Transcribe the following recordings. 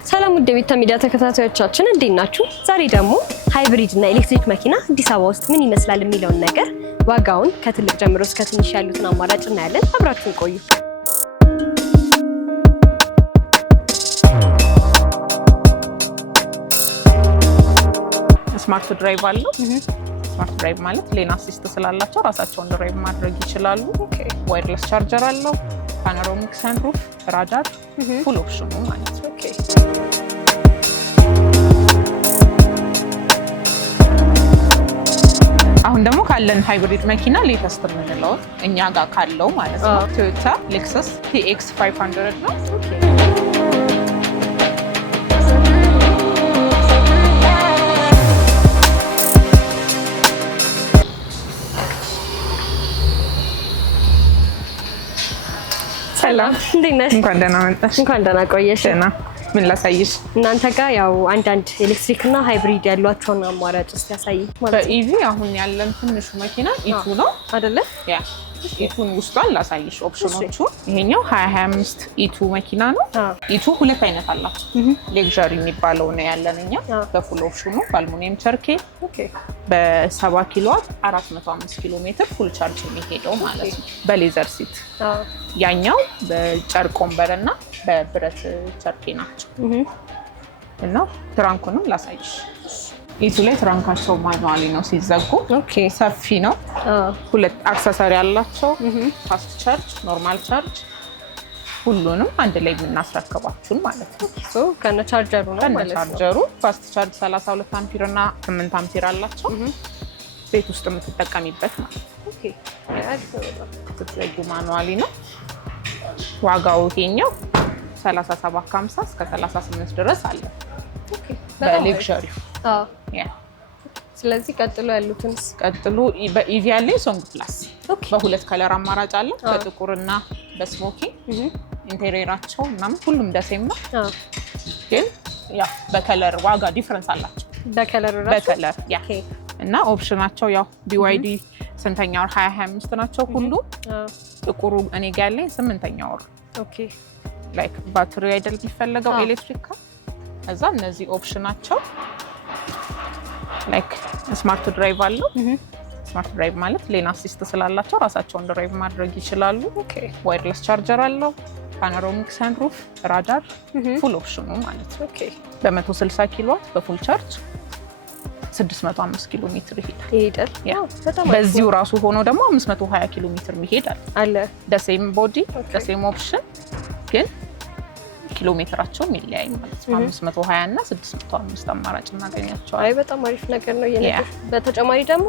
ሰላም ውድ ቤታ ሚዲያ ተከታታዮቻችን እንዴት ናችሁ? ዛሬ ደግሞ ሃይብሪድ እና ኤሌክትሪክ መኪና አዲስ አበባ ውስጥ ምን ይመስላል የሚለውን ነገር ዋጋውን ከትልቅ ጀምሮ እስከ ትንሽ ያሉትን አማራጭ እናያለን። አብራችሁን ቆዩ። ስማርት ድራይቭ አለው። ስማርት ድራይቭ ማለት ሌን አሲስት ስላላቸው ራሳቸውን ድራይቭ ማድረግ ይችላሉ። ዋይርለስ ቻርጀር አለው። ፓኖራሚክ ሰንሩፍ፣ ራዳር፣ ፉል ኦፕሽኑ ማለት ነው። አሁን ደግሞ ካለን ሃይብሪድ መኪና ሌተስት የምንለው እኛ ጋር ካለው ማለት ነው ቶዮታ ሌክሰስ TX 500 ነው። ሰላም እንዴት ነሽ? እንኳን ደህና መጣሽ። እንኳን ደህና ቆየሽ። ምን ላሳይሽ? እናንተ ጋር ያው አንዳንድ ኤሌክትሪክ እና ሃይብሪድ ያሏቸውን አማራጭ እስቲ ያሳይ ማለት ነው። በኢቪ አሁን ያለን ትንሹ መኪና ኢቱ ነው አይደለ? ያ ኢቱን ውስጧን ላሳይሽ ኦፕሽኖቹ። ይሄኛው 2025 ኢቱ መኪና ነው። ኢቱ ሁለት አይነት አላቸው። ሌክዠሪ የሚባለው ነው ያለን እኛ በፉል ኦፕሽኑ በአልሙኒየም ቸርኬ በ70 ኪሎዋት 405 ኪሎ ሜትር ፉል ቻርጅ የሚሄደው ማለት ነው። በሌዘር ሲት ያኛው በጨርቅ ወንበርና በብረት ቸርኬ ናቸው። እና ትራንኩንም ላሳይሽ። ኢቱ ላይ ትራንካቸው ማኑዋሊ ነው ሲዘጉ። ሰፊ ነው። ሁለት አክሰሰሪ ያላቸው ፋስት ቻርጅ፣ ኖርማል ቻርጅ ሁሉንም አንድ ላይ የምናስረክባችሁን ማለት ነው። ከነ ቻርጀሩ ነው ማለት ነው። ከነ ቻርጀሩ ፋስት ቻርጅ 32 አምፒር እና 8 አምፒር አላቸው። ቤት ውስጥ የምትጠቀሚበት ማለት ነው። ስትዘጉ ማኑዋሊ ነው። ዋጋው ይሄኛው 37.50 እስከ 38 ድረስ አለ በሌክዠሪው። ስለዚህ ቀጥሎ ያሉትን በኢቪ ያለ ሶንግ ፕላስ በሁለት ከለር አማራጭ አለ፣ በጥቁርና በስሞኪ። ኢንቴሪየራቸው ምናምን ሁሉም ደሴም ነው፣ ግን ያው በከለር ዋጋ ዲፈረንስ አላቸው። በከለር እና ኦፕሽናቸው ያው BYD ስንተኛ ወር 2025 ናቸው ሁሉ። ጥቁሩ እኔ ጋር ያለኝ 8ኛ ወር። ላይክ ባትሪ አይደል የሚፈለገው ኤሌክትሪክ ካር። እዛ እነዚህ ኦፕሽናቸው ላይክ ስማርት ድራይቭ አለው። ስማርት ድራይቭ ማለት ሌን አሲስት ስላላቸው ራሳቸውን ድራይቭ ማድረግ ይችላሉ። ዋይርለስ ቻርጀር አለው። ፓኖራሚክ ሰንሩፍ፣ ራዳር፣ ፉል ኦፕሽኑ ማለት ነው። በ160 ኪሎዋት በፉል ቻርጅ 605 ኪሎ ሜትር ይሄዳል። በዚሁ ራሱ ሆኖ ደግሞ 520 ኪሎ ሜትር ይሄዳል አለ። ደሴም ቦዲ ደሴም ኦፕሽን ግን ኪሎ ሜትራቸው ይለያይ ማለት ነው። 520 እና 605 አማራጭ እናገኛቸዋለን። አይ በጣም አሪፍ ነገር ነው የነገር። በተጨማሪ ደግሞ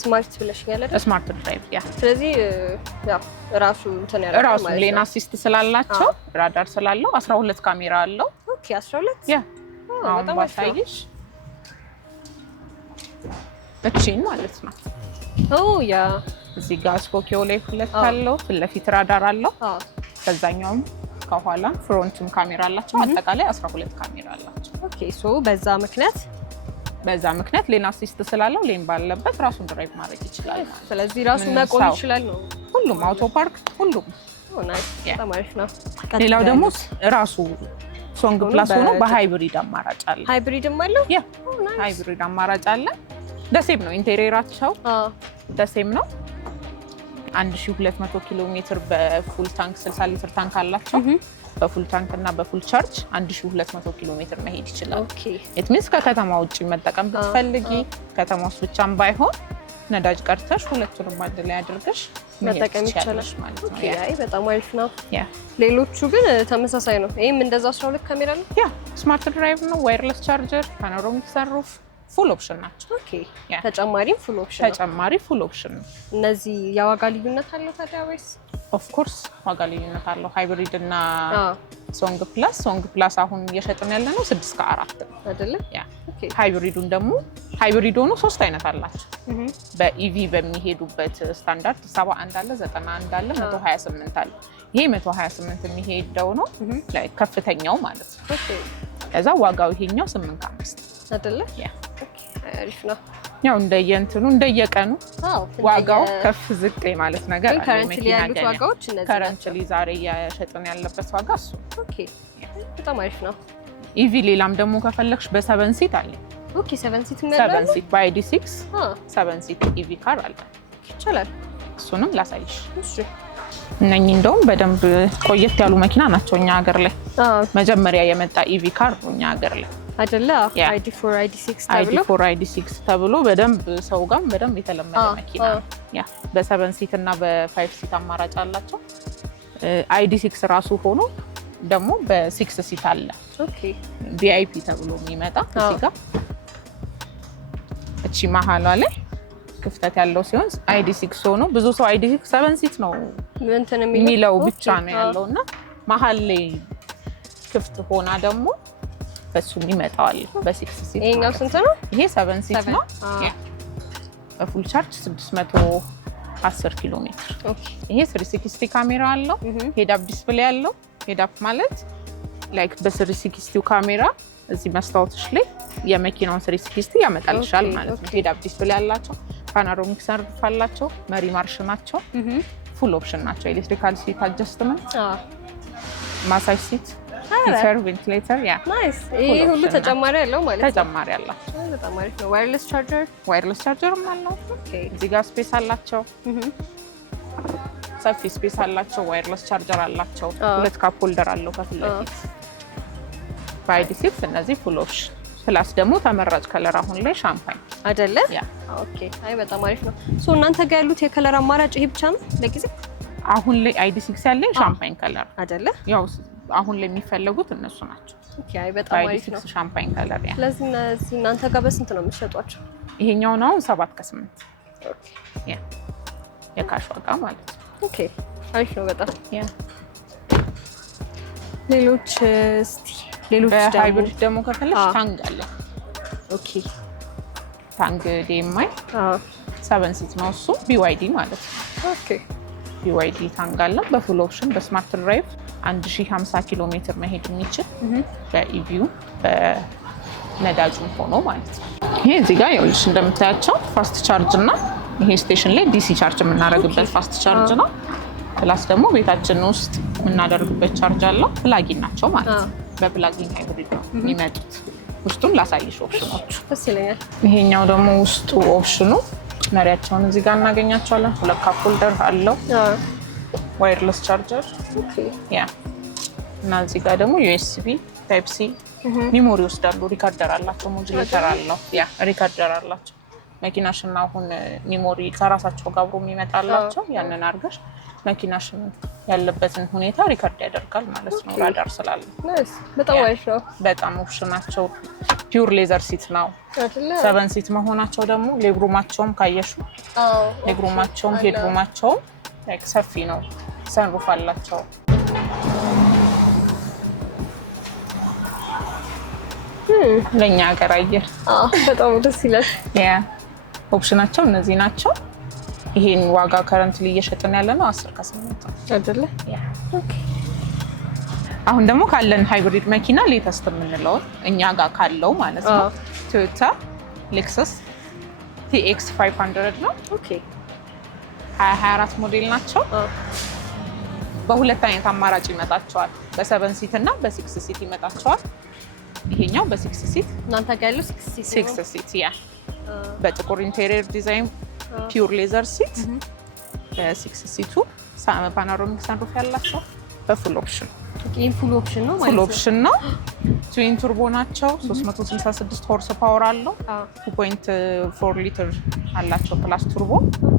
ስማርት ብለሽኛል አይደል? ስማርት ድራይቭ ስለዚህ ያው ራሱ እንትን ያለው ራሱ ሌን አሲስት ስላላቸው ራዳር ስላለው 12 ካሜራ አለው። 12 በጣም አሳይሽ እቺን ማለት ነው። እዚህ ጋር ስፖኪዮ ላይ ሁለት አለው። ፊት ለፊት ራዳር አለው። ከዛኛውም ከኋላ ፍሮንቱም ካሜራ አላቸው። አጠቃላይ 12 ካሜራ አላቸው። በዛ ምክንያት ሌን አሲስት ስላለው ሌን ባለበት ራሱን ድራይቭ ማድረግ ይችላል ማለት። ስለዚህ ራሱን መቆም ይችላል ነው ሁሉም አውቶ ፓርክ ሁሉም። በጣም አሪፍ ነው። ሌላው ደግሞ ራሱ ሶንግ ፕላስ ሆኖ በሃይብሪድ አማራጭ አለ። ሃይብሪድም አለው። ሃይብሪድ አማራጭ አለ። ደሴም ነው ኢንቴሪየራቸው ደሴም ነው። 1200 ኪሎ ሜትር በፉል ታንክ 60 ሊትር ታንክ አላቸው። በፉል ታንክ እና በፉል ቻርጅ 1200 ኪሎ ሜትር መሄድ ይችላል። ኢት ሚንስ ከከተማ ውጪ መጠቀም ብትፈልጊ ከተማ ውስጥ ብቻም ባይሆን ነዳጅ ቀርተሽ ሁለቱንም አንድ ላይ አድርገሽ መጠቀም ይችላል ማለት ነው። አይ በጣም አሪፍ ነው። ሌሎቹ ግን ተመሳሳይ ነው። ይሄም እንደዛ 12 ካሜራ ነው። ስማርት ድራይቭ ነው። ዋይርለስ ቻርጀር፣ ፓኖራሚክ ሰንሩፍ ፉል ኦፕሽን ናቸው። ተጨማሪም ፉል ኦፕሽን ነው። እነዚህ የዋጋ ልዩነት አለው ታዲያ ወይስ? ኦፍ ኮርስ ዋጋ ልዩነት አለው። ሃይብሪድ እና ሶንግ ፕላስ አሁን እየሸጥን ያለ ነው 6 ከ4 አይደለ? ሃይብሪዱን ደግሞ ሃይብሪድ ሆኖ 3 አይነት አላቸው። በኢቪ በሚሄዱበት ስታንዳርድ 71 አለ፣ 91 አለ፣ 128 አለ። ይሄ 128 የሚሄደው ነው ላይ ከፍተኛው ማለት ነው። ከዛ ዋጋው ይሄኛው 8 ከ5 አይደለ? አሪፍ ነው። ያው እንደየእንትኑ እንደየቀኑ ዋጋው ከፍ ዝቅ ማለት ነገር አለ። ከረንትሊ ያሉት ዋጋዎች እነዚህ ከረንትሊ ዛሬ እየሸጥን ያለበት ዋጋ እሱ። በጣም አሪፍ ነው። ኢቪ ሌላም ደግሞ ከፈለክሽ በ7 ሲት አለ። ኦኬ 7 ሲት ማለት 7 ሲት በአይዲ6 7 ሲት ኢቪ ካር አለ። ይቻላል። እሱንም ላሳይሽ። እሺ እነኚህ እንደውም በደንብ ቆየት ያሉ መኪና ናቸው እኛ ሀገር ላይ መጀመሪያ የመጣ ኢቪ ካር ነው እኛ ሀገር ላይ አይደለ? ID4 ID6 ተብሎ በደንብ ሰው ጋር በደንብ የተለመደ መኪና ያ በ7 ሲት እና በ5 ሲት አማራጭ አላቸው። ID6 ራሱ ሆኖ ደግሞ በ6 ሲት አለ። ኦኬ ቪአይፒ ተብሎ የሚመጣ እዚህ ጋር እቺ መሀሏ ላይ ክፍተት ያለው ሲሆን ID6 ሆኖ ብዙ ሰው ID6 7 ሲት ነው የሚለው ብቻ ነው ያለውና መሀል ላይ ክፍት ሆና ደግሞ በሱም ይመጣዋል በ6 ሲት። ይሄኛው ስንት ነው? ይሄ 7 ሲት ነው። በፉል ቻርጅ 610 ኪሎ ሜትር። ይሄ 360 ካሜራ አለው። ሄድ አፕ ዲስፕሌይ አለው። ሄድ አፕ ማለት ላይክ በ360 ካሜራ እዚህ መስታወትሽ ላይ የመኪናውን 360 ያመጣልሻል ማለት ነው። ሄድ አፕ ዲስፕሌይ አላቸው። ፓኖራሚክ ሰንሩፍ አላቸው። መሪ ማርሽ ናቸው። ፉል ኦፕሽን ናቸው። ኤሌክትሪካል ሲት አጀስትመንት፣ ማሳጅ ሲት፣ ሂተር፣ ቬንቲሌተር ያ ናይስ። ይሄ ሁሉ ተጨማሪ ያለው ማለት ነው። ተጨማሪ አላቸው። በጣም አሪፍ ነው። ዋየርለስ ቻርጀርም አለው። እዚህ ጋር ስፔስ አላቸው። ሰፊ ስፔስ አላቸው። ዋየርለስ ቻርጀር አላቸው። 2 ካፕ ሆልደር አለው ከፊት ለፊት። በአይዲ6 እነዚህ ፉል ኦፕሽን ፕላስ ደግሞ ተመራጭ ከለር አሁን ላይ ሻምፓኝ አይደለ? ኦኬ አይ በጣም አሪፍ ነው። ሶ እናንተ ጋር ያሉት የከለር አማራጭ ይሄ ብቻ ነው ለጊዜው? አሁን ላይ አይዲ6 ያለ ሻምፓኝ ከለር አይደለ? ያው አሁን ላይ የሚፈለጉት እነሱ ናቸው። ኦኬ አይ በጣም አሪፍ ነው። ሻምፓኝ ከለር ያ። ስለዚህ እናንተ ጋር በስንት ነው የምትሸጧቸው? ይሄኛው ነው 7 ከ8 ያ የካሽ ዋጋ ማለት ነው። ኦኬ አሪፍ ነው በጣም ያ። ሌሎች ሃይብሪድ ደግሞ ከፈለሽ ታንግ አለ። ኦኬ ታንግ ዲኤምአይ 7 ሲት ነው እሱ BYD ማለት ነው። ኦኬ BYD ታንግ አለ በፉል ኦፕሽን በስማርት ድራይቭ 1050 ኪሎ ሜትር መሄድ የሚችል በኢቪው በነዳጁም ሆኖ ማለት ነው። ይሄ እዚህ ጋር ይኸውልሽ እንደምታያቸው ፋስት ቻርጅ እና ይሄ ስቴሽን ላይ ዲሲ ቻርጅ የምናደርግበት ፋስት ቻርጅ ነው። ፕላስ ደግሞ ቤታችን ውስጥ የምናደርግበት ቻርጅ አለው። ፕላጊን ናቸው ማለት ነው። በፕላጊን ሃይብሪድ ነው የሚመጡት። ውስጡን ላሳይሽ ኦፕሽኖቹ። ደስ ይለኛል። ይሄኛው ደግሞ ውስጡ ኦፕሽኑ መሪያቸውን እዚህ ጋር እናገኛቸዋለን። 2 ካፕ ሆልደር አለው። ዋየርለስ ቻርጀር ያ እና እዚህ ጋር ደግሞ ዩኤስቢ ታይፕ ሲ ሚሞሪ ወስዳሉ። ሪካርደር አላቸው። ሞጁሌተር አለው። ያ ሪካርደር አላቸው። መኪናሽን አሁን ሚሞሪ ከራሳቸው ጋር አብሮ የሚመጣላቸው ያንን አድርገሽ መኪናሽን ያለበትን ሁኔታ ሪካርድ ያደርጋል ማለት ነው። ራዳር ስላለ በጣም አሪፍ ነው። በጣም ኦፕሽናቸው ፒውር ሌዘር ሲት ነው። 7 ሲት መሆናቸው ደግሞ ሌግሩማቸውም ካየሹ ሌግሩማቸውም ሄድሩማቸውም ላይክ ሰፊ ነው። ሰንሩፍ አላቸው። ለኛ ሀገር አየር በጣም ደስ ይላል። ያ ኦፕሽናቸው እነዚህ ናቸው። ይሄን ዋጋ ከረንትሊ እየሸጥን ያለ ነው 10 ከ8 አይደለ? ያ ኦኬ። አሁን ደግሞ ካለን ሃይብሪድ መኪና ሌተስት የምንለው እኛ ጋር ካለው ማለት ነው ቶዮታ ሌክሰስ TX 500 ነው። ኦኬ 2024 ሞዴል ናቸው። በሁለት አይነት አማራጭ ይመጣቸዋል። በ7 ሲት እና በ6 ሲት ይመጣቸዋል። ይሄኛው በ6 ሲት እናንተ ጋር ያለው 6 ሲት ያ በጥቁር ኢንቴሪየር ዲዛይን ፒውር ሌዘር ሲት በ6 ሲቱ ፓኖራሚክ ሰንሩፍ ያላቸው በፉል ኦፕሽን። ይሄ ፉል ኦፕሽን ነው ማለት ነው። ፉል ኦፕሽን ነው። ትዊን ቱርቦ ናቸው። 366 ሆርስ ፓወር አለው። 2.4 ሊትር አላቸው ፕላስ ቱርቦ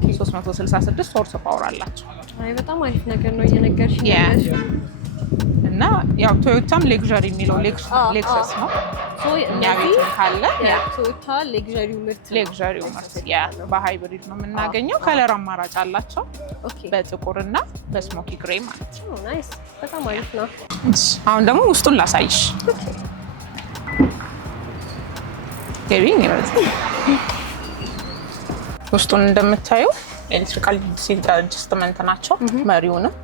366 ሆርስ ፓወር አላቸው። አይ በጣም አሪፍ ነገር ነው እየነገርሽኝ ያለሽው። እና ያው ቶዮታም ሌግዠሪ የሚለው ሌክሰስ ነው። እኛ ቤት ካለ ቶዮታ ሌግዠሪው ምርት ያ በሃይብሪድ ነው የምናገኘው። ከለር አማራጭ አላቸው። በጥቁር እና በስሞኪ ግሬ ማለት ነው። ናይስ በጣም አሪፍ ነው። አሁን ደግሞ ውስጡን ላሳይሽ። ገቢኝ ይወጣ። ውስጡን እንደምታየው ኤሌክትሪካል ሲት አጀስትመንት ናቸው። መሪውንም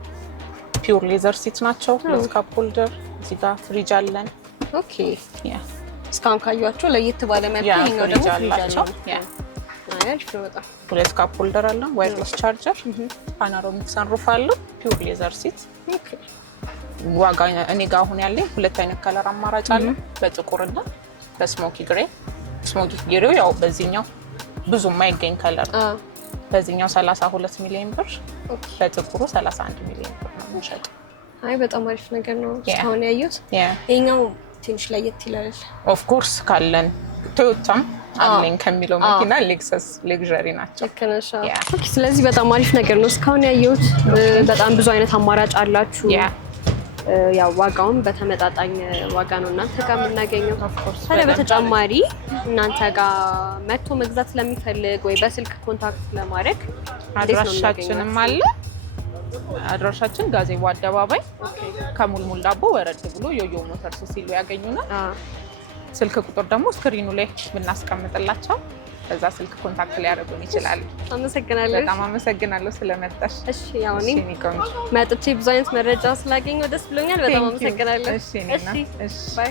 ፒውር ሌዘር ሲት ናቸው። ሁለት ካፕ ሆልደር እዚህ ጋር ፍሪጅ አለን። ኦኬ ያ እስካሁን ካዩአቸው ለየት ባለ መልኩ ይሄኛው ደግሞ ፍሪጅ አላቸው። ያ አሪፍ ነው በጣም። ሁለት ካፕ ሆልደር አለን። ዋየርለስ ቻርጀር፣ ፓኖራሚክ ሰንሩፍ አለው። ፒውር ሌዘር ሲት። ኦኬ ዋጋ እኔ ጋር አሁን ያለኝ ሁለት አይነት ከለር አማራጭ አለ፣ በጥቁርና በስሞኪ ግሬ። ስሞኪ ግሬው ያው በዚህኛው ብዙ የማይገኝ ከለር ነው። በዚህኛው 32 ሚሊዮን ብር፣ በጥቁሩ 31 ሚሊዮን ብር ነው የምንሸጠው። አይ በጣም አሪፍ ነገር ነው እስካሁን ያየሁት። ይሄኛው ትንሽ ለየት ይላል። ኦፍ ኮርስ ካለን ቶዮታም አለኝ ከሚለው መኪና ሌክሰስ ሌግዠሪ ናቸው። ኦኬ ስለዚህ በጣም አሪፍ ነገር ነው እስካሁን ያየሁት። በጣም ብዙ አይነት አማራጭ አላችሁ። ያው ዋጋውን በተመጣጣኝ ዋጋ ነው እናንተ ጋር የምናገኘው። ታዲያ በተጨማሪ እናንተ ጋር መጥቶ መግዛት ስለሚፈልግ ወይ በስልክ ኮንታክት ለማድረግ አድራሻችንም አለ። አድራሻችን ጋዜቦ አደባባይ ከሙልሙል ዳቦ ወረድ ብሎ ዮዮ ሞተርስ ሲሉ ያገኙናል። ስልክ ቁጥር ደግሞ ስክሪኑ ላይ ብናስቀምጥላቸው በዛ ስልክ ኮንታክት ሊያደርጉን ይችላሉ። አመሰግናለሁ። በጣም አመሰግናለሁ ስለመጣሽ። እሺ ያው እኔ መጥቼ ብዙ አይነት መረጃ ስላገኘሁ ደስ ብሎኛል። በጣም አመሰግናለሁ። እሺ ባይ